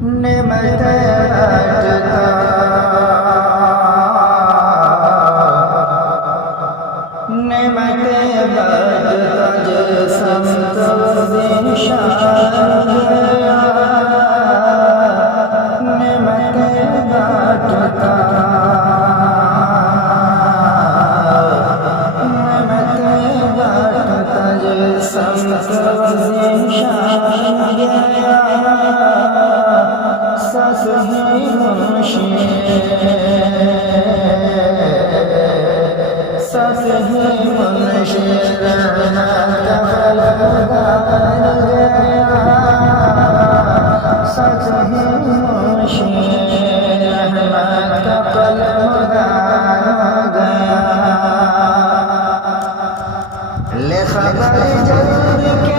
نعمتیں بانٹتا نعمتیں بانٹتا جسم تو ذیشان گیا نعمتیں بانٹتا نعمتیں بانٹتا جسم تو ذیشان گیا ساس ہی منشی ساس ہی منشی رحمت کا فلدان گیا ساس ہی منشی رحمت کا فلدان گیا لے خبر جلد کے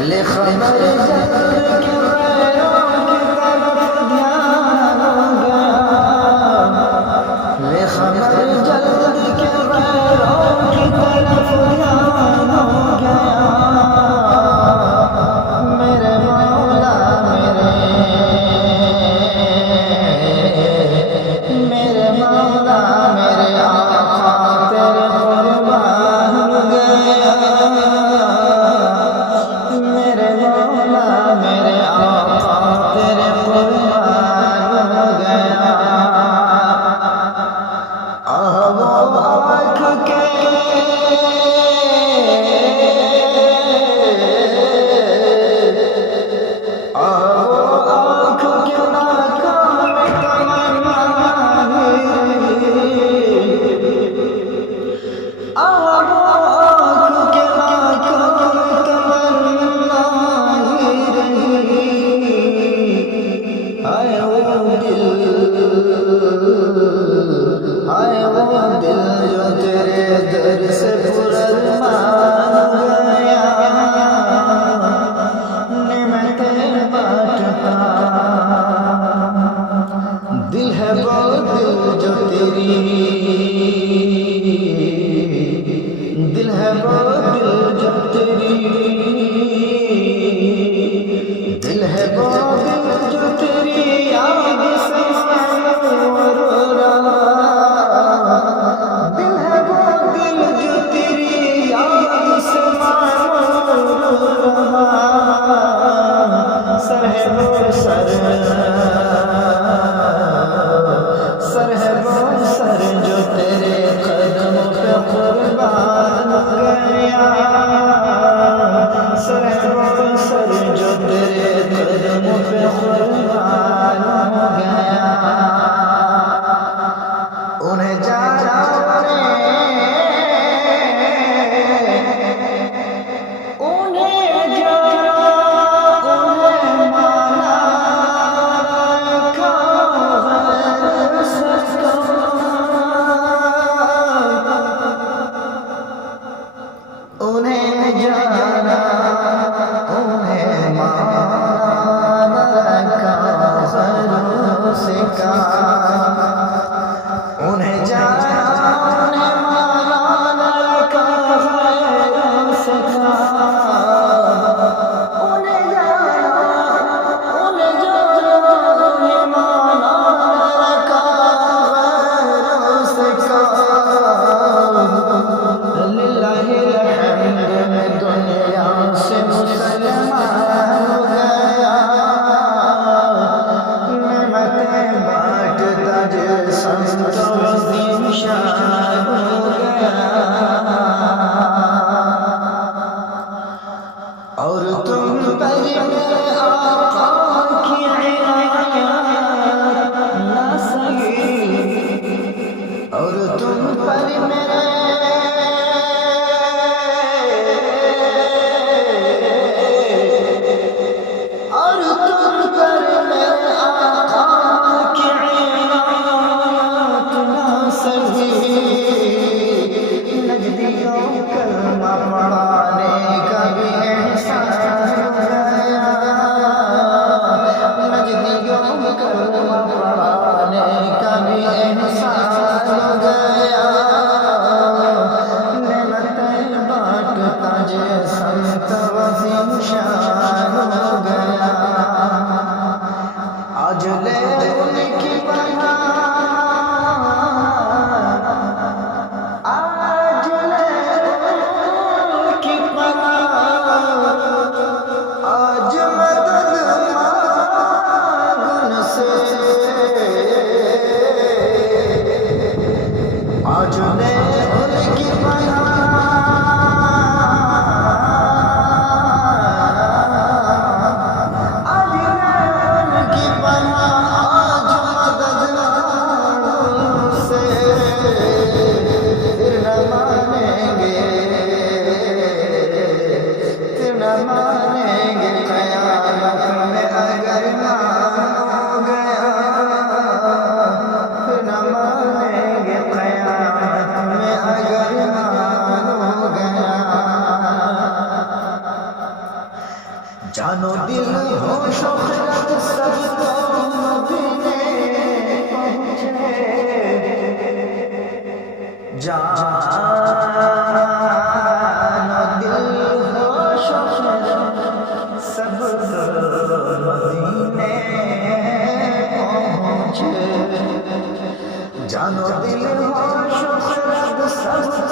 لے خبر جلد کے غیروں کی طرف دھیان گیا لے خبر جلد کے غیروں کی طرف دھیان گیا میرے مولا میرے مولا میرے آقا تیرے قربان گیا میرے مولا میرے آقا تیرے قربان گیا وہ آنکھ کے آنکھ کے ناکام تمنا آنکھ کے ناکام تمنا ہائے وہ دل جو تیرے در سے پرارمان گیا نعمتیں بانٹتا دل ہے وہ دل جو تیری جان و دل ہو شوق سب مدینے پہنچے، جان و دل ہو شوق سب